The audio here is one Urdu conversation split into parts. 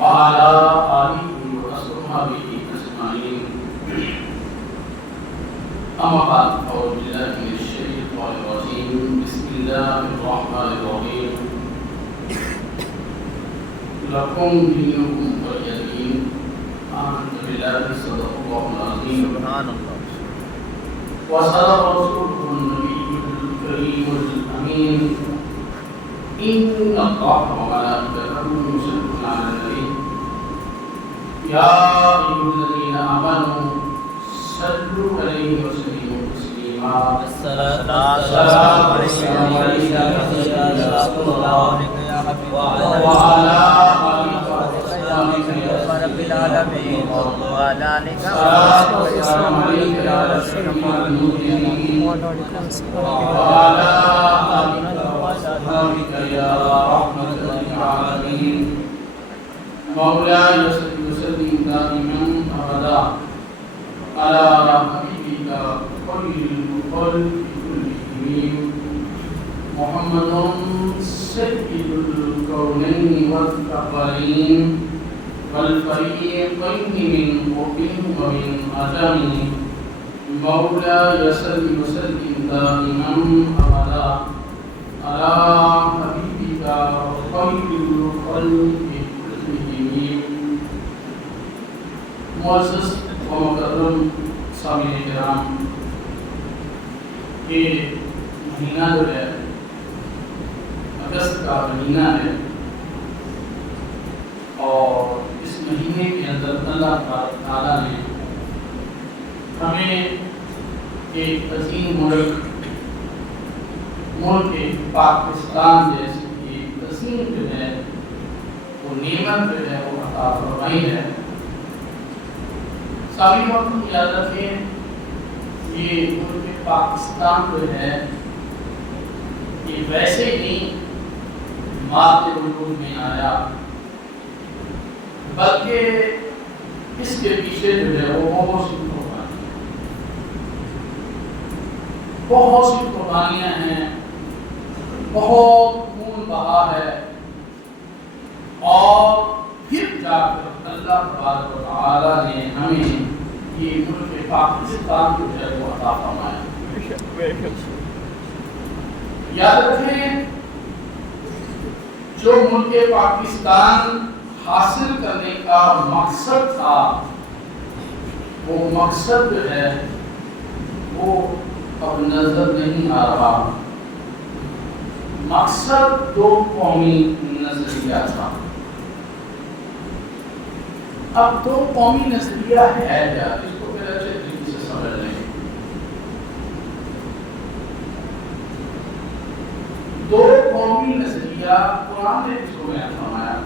وعلى آله وأصحابه أجمعين. أما بعد، أعوذ بالله من الشيطان الرجيم. بسم الله الرحمن الرحيم. لكم دينكم ولي دين. آمنت بالله صدق الله العظيم. سبحان الله. وصدق رسوله النبي الكريم الأمين. إن الله وملائكته يصلون على النبي يا أيها الذين آمنوا صلوا عليه وسلموا تسليما. الصلاة والسلام عليك يا رسول الله وعلى آلك وصحبه رب العالمين وعلى آلك السلام عليك يا رسول الله وعلى آلك وصحبه يا رحمة للعالمين. مولاي صل وسلم دائما أبدا على حبيبك خير الخلق كلهم محمد سيد الكونين والثقلين والفريقين من قرب ومن عجم. مولاي صل وسلم دائما أبدا على حبيبك خير الخلق كلهم. معزز و مکرم سامعین کرام، یہ مہینہ جو ہے اگست کا مہینہ ہے، اور اس مہینے کے اندر اللہ تعالیٰ نے ہمیں ایک عظیم ملک پاکستان جیسی ایک عظیم جو ہے وہ نعمت جو ہے وہ عطا فرمائی ہے. ساری وقت یاد رکھیں، یہ ملک پاکستان جو ہے یہ ویسے ہی مادے وجود میں آیا، بلکہ اس کے پیچھے جو ہے وہ بہت سی قربانیاں ہیں، بہت خون بہا ہے، اور پھر جا کر اللہ تبارک و تعالی نے ہمیں یہ ملک پاکستان جو ہے وہ عطا فرمایا. یاد رکھیں، جو ملک پاکستان حاصل کرنے کا مقصد تھا، وہ مقصد جو ہے وہ اب نظر نہیں آ رہا. مقصد دو قومی نظریہ تھا. اب دو قومی نظریہ ہے کیا؟ اس کو پھر اچھے طریقے سے سمجھ لیں. دو قومی نظریہ قرآن نے اس کو بیان فرمایا.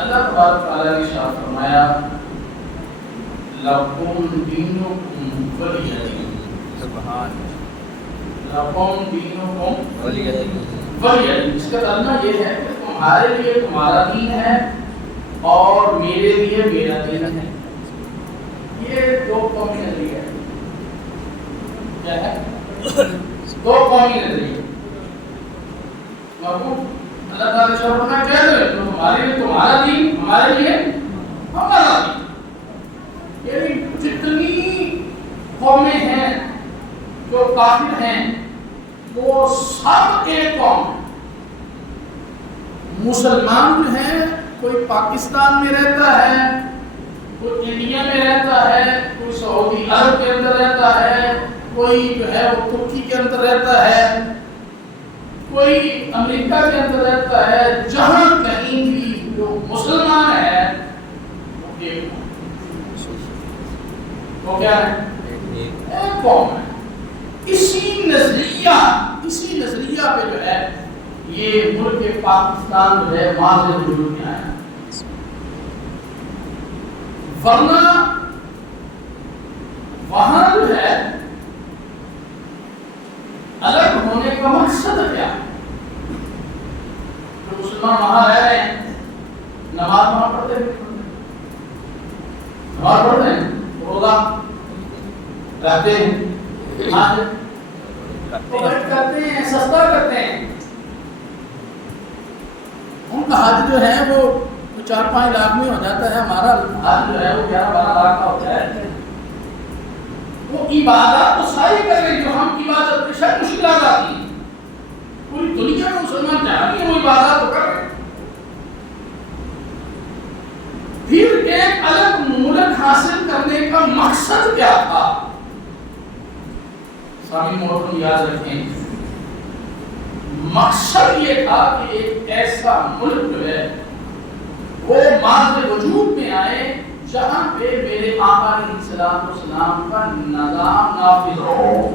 اللہ تبارک تعالیٰ نے ارشاد فرمایا لَكُمْ دِينُكُمْ وَلِيَ دِينِ. سبحان لَكُمْ دِينُكُمْ وَلِيَ دِينِ. وَلِيَ دِينِ. اس کا ترجمہ یہ ہے کہ تمہارے لیے تمہارا دین ہے اور میرے لیے میرا دین ہے. یہ دو قومی نظریہ ہے. کیا ہے؟ دو قومی نظریہ. مفہوم؟ اللہ تعالیٰ شروع میں کہہ دے تمہارے لیے تمہارا دین، ہمارے لیے ہمارا دین. یعنی جتنی قومیں ہیں جو کافر ہیں وہ سب ایک قوم ہے. مسلمان جو ہیں کوئی پاکستان میں رہتا ہے، کوئی انڈیا میں رہتا ہے، کوئی سعودی عرب کے اندر رہتا ہے، کوئی جو ہے وہ ترکی کے اندر رہتا ہے، کوئی امریکہ کے اندر رہتا ہے. جہاں کہیں بھی جو مسلمان ہے وہ ایک قوم. وہ کیا ہے؟ ایک قوم ہے. اسی نظریہ پہ جو ہے یہ ملک پاکستان جو ہے واضح وجود میں آیا. ورنہ وہاں جو ہے الگ ہونے کا مقصد کیا؟ جو مسلمان وہاں رہ رہے ہیں، نماز وہاں پڑھتے ہیں، نماز پڑھتے ہیں، روزہ رہتے ہیں، کرتے ہیں، سستا کرتے ہیں. ان کا حج جو ہے وہ 4-5 لاکھ میں ہو جاتا ہے، ہمارا حج جو ہے وہ 11-12 لاکھ کا ہوتا ہے۔ وہ عبادت تو ساری کر رہے، جو ہم عبادت کے شاید مشکلات آتی ہیں، پوری دنیا میں مسلمان جہاں بھی وہ عبادت تو کر رہے۔ پھر ایک الگ ملک حاصل کرنے کا مقصد کیا تھا؟ سامعین محترم یاد رکھیں، مقصد یہ تھا کہ ایک ایسا ملک جو ہے وہ ماض وجود میں آئے جہاں پہ میرے آقا علیہ السلام کا نظام نافذ ہو۔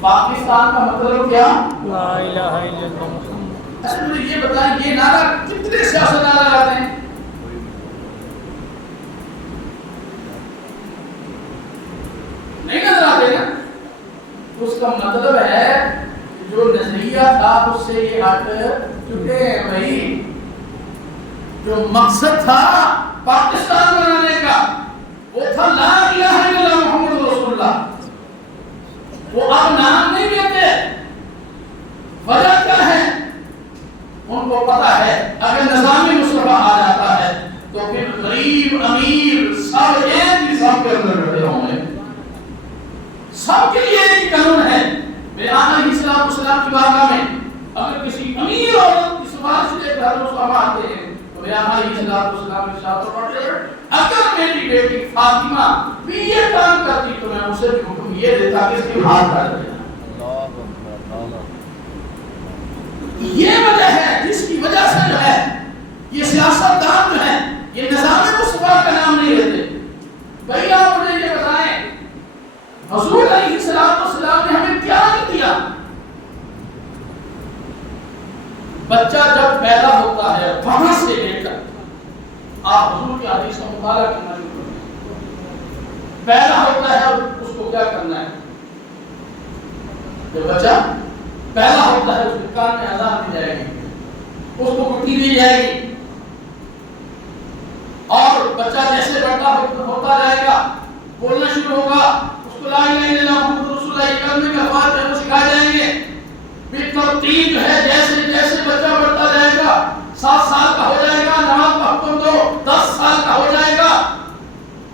پاکستان کا مطلب کیا؟ لا الہ الا اللہ۔ اچھا مجھے یہ بتائیں، یہ نعرہ کتنے سیاستدان لگاتے ہیں؟ نہیں نظر آتے نا؟ اس کا مطلب ہے جو نظریہ تھا اس سے یہ ہٹ چکے ہیں بھائی۔ جو مقصد تھا پاکستان بنانے کا وہ تھا لا الہ الا اللہ محمد رسول اللہ۔ وہ اب نام نہیں لیتے، وجہ کیا ہے؟ ان کو پتا ہے اگر نظام مصطفیٰ آ جاتا ہے تو پھر غریب امیر سب ایک نظام کے اندر بیٹھے ہوں گے، سب کے لیے ایک قانون ہے۔ میرے آقا علیہ السلام کی بارگاہ میں اگر کسی امیر عورت کی سفارش لے کر اس کو مانتے ہیں تو میرے آقا علیہ السلام کے ساتھ پڑھتے ہیں اگر میری بیٹی فاطمہ بھی یہ کام کرتی تو میں اسے بھی حکم یہ دیتا کہ اس کی ہاتھ کاٹ دینا۔ یہ وجہ ہے جس کی وجہ سے جو ہے یہ سیاستدان جو ہے یہ نظام مصطفیٰ کا نام نہیں لیتے۔ بھائی آپ مجھے یہ بتائیں حضور علیہ السلام نے ہمیں کیا دیا؟ بچہ جب پیدا ہوتا ہے وہاں سے لے کر آپ حضور کی حدیث کا مطالعہ کرنا شروع کریں، پیدا ہوتا ہے اور اس کو کیا کرنا ہے؟ جب بچہ پیدا ہوتا ہے اس کے کان میں اذان دی جائے گی، اس کو گٹی دی جائے گی، اور بچہ جیسے بڑا ہوتا جائے گا بولنا شروع ہوگا، اس کو لا الہ الا اللہ محمد رسول اللہ کے کلمے کے الفاظ جو سکھائے جائیں گے۔ بالترتیب جو ہے جیسے جیسے بچہ بڑھتا جائے گا، 7 سال کا ہو جائے گا نماز کا حکم دو، 10 سال کا ہو جائے گا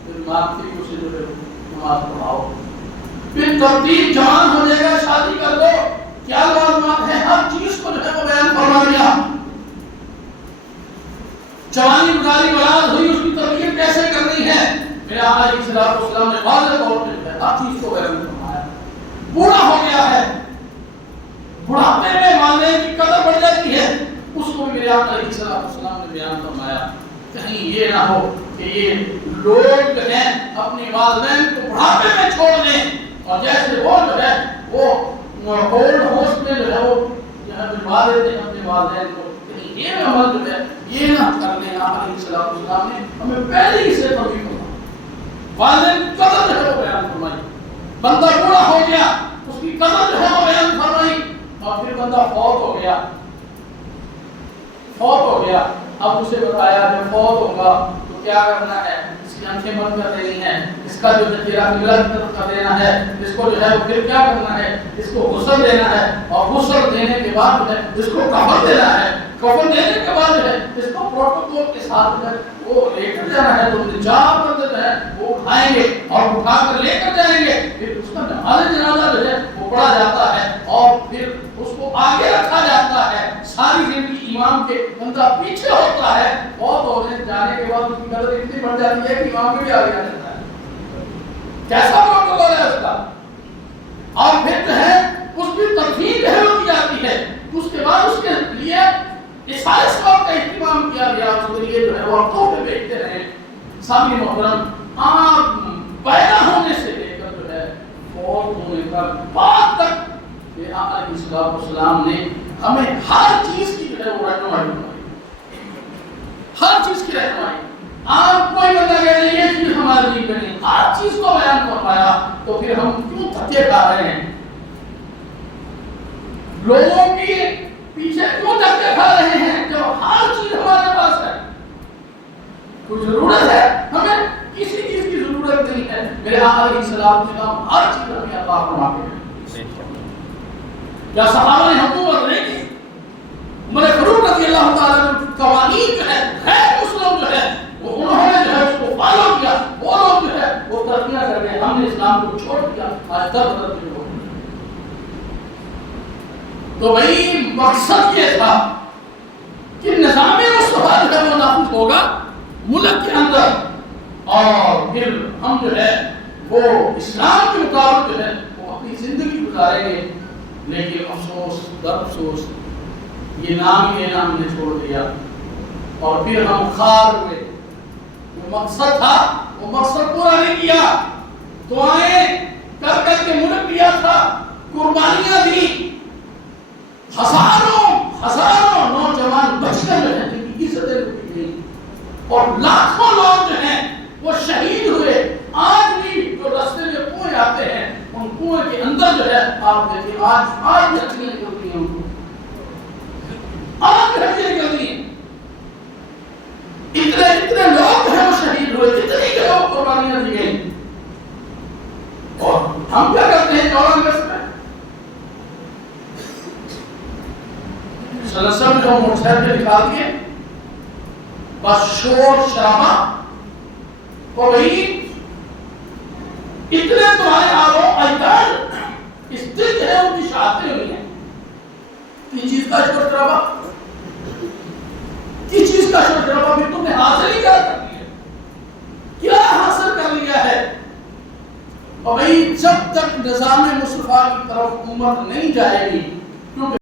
پھر مارتی کو سے جو ہے نماز پڑھاؤ، بالترتیب جوان ہو جائے گا شادی کر دو، کیا معلومات ہے ہر چیز کو جو ہے وہ بیان فرما دیا۔ جوانی گزاری برات ہوئی اس کی تربیت کیسے کرنی ہے میرے آقا علیہ السلام نے واضح طور پہ ہر چیز کو بیان فرمایا۔ بوڑھا ہو گیا ہے، بڑھاپے میں والدین کی قدر بڑھ جاتی ہے، اس کو بھی میرے آقا علیہ السلام نے بیان فرمایا۔ کہیں یہ نہ ہو کہ یہ لوگ جو ہیں اپنے والدین کو بڑھاپے میں چھوڑ دیں اور جیسے وہ جو ہے وہ اولڈ ہوسٹ میں جو ہے وہ بلوا دیتے ہیں اپنے والدین کو، کہیں یہ عمل جو ہے یہ نہ کر لیں۔ آقا علیہ السلام نے ہمیں پہلے ہی سے ترغیب فرمائی، والدین کی قدر جو ہے وہ بیان فرمائی۔ بندہ بوڑھا ہو گیا اس کی قدر جو ہے وہ بیان فرمائی، اور پھر بندہ فوت ہو گیا، اب اسے بتایا جب فوت ہوگا تو کیا کرنا ہے، اس کی آنکھیں بند کر دینی ہے، اس کا جو چہرہ قبلہ کی طرف کر دینا ہے، اس کو جو ہے وہ پھر کیا کرنا ہے، اس کو غسل دینا ہے، اور غسل دینے کے بعد جو ہے اس کو کفن دینا ہے، کفن دینے کے بعد جو ہے اس کو پروٹوکول کے ساتھ جو ہے وہ لے کر جانا ہے، تو 4 بندے جو ہے وہ اٹھائیں گے اور اٹھا کر لے کر جائیں گے، پھر اس کا نماز جنازہ جو ہے وہ پڑھا جاتا ہے اور پھر اس کو آگے رکھا جاتا ہے۔ ساری زندگی امام کے بندہ پیچھے ہوتا ہے، بہت ہونے جانے کے بعد اس کی قدر اتنی بڑھ جاتی ہے کہ امام کے بھی آگے آ جاتا ہے۔ کیسا پروٹوکول ہے اس کا؟ اور پھر جو ہے اس کی تدفین جو ہے وہ کی جاتی ہے، اس کے بعد اس کے لیے عیسائی ثواب کا اہتمام کیا گیا، اس کے لیے جو ہے وہ تحفے بیچتے رہے۔ سامعین محترم، آپ پیدا ہونے سے لے کر جو ہے فوت ہونے تک بعد تک میرے آقا علیہ السلام نے ہمیں ہر چیز کی جو ہے وہ رہنمائی فرمائی، ہر چیز کی رہنمائی۔ آپ کوئی بندہ کہہ رہے یہ چیز ہمارے لیے نہیں، ہر چیز کو بیان فرمایا، تو پھر ہم کیوں تھکے کھا رہے ہیں؟ لوگوں کی پیچھے کیوں دھکے کھا رہے ہیں جب ہر چیز ہمارے پاس ہے؟ کوئی ضرورت ہے؟ ہمیں کسی چیز کی ضرورت نہیں ہے۔ میرے آقا علیہ السلام ہر چیز ہمیں عطا فرماتے ہیں۔ کیا صحابہ نے حکومت نہیں کی؟ اسلام کو چھوڑ دیا، آج در بدر کے لوگ۔ تو بھائی مقصد یہ تھا کہ نظام مصطفیٰ جو ہے وہ نافذ ہوگا ملک کے اندر، اور پھر ہم جو ہے وہ اسلام کے مطابق جو ہے وہ اپنی زندگی گزاریں گے۔ لیکن افسوس در افسوس یہ نام ہی لینا ہم نے چھوڑ دیا، اور پھر ہم خار ہوئے۔ جو مقصد تھا وہ مقصد پورا نہیں کیا، دعائیں کر کر کے ملک لیا تھا، قربانیاں دی، ہزاروں نوجوان بچ کر جو ہیں جن کی عزتیں لوٹی گئی، اور لاکھوں لوگ جو ہیں وہ شہید ہوئے۔ آج بھی جو راستے میں کنویں آتے ہیں ان کنویں کے اندر جو ہے آپ دیکھیں آج بھی ہڈیاں نکلتی ہیں، آج بھی ہڈیاں نکلتی ہیں۔ اتنے لوگ جو ہیں وہ شہید ہوئے، کتنی کے لوگ قربانیاں دی گئی، اور ہم کیا کرتے ہیں 14 اگست میں؟ سلسل جو موٹر سائیکل نکال دیے، بس شور شرابہ، اور وہی اتنے تمہارے آبوں اجداد اس دل جو ہے ان کی شہادتیں ہوئی ہیں۔ کس چیز کا شور شرابہ؟ کس چیز کا شور شرابہ؟ پھر تم نے حاصل ہی کیا کر لیا؟ کیا حاصل کر لیا ہے؟ اور بھائی جب تک نظام مصطفیٰ کی طرف امت نہیں جائے گی،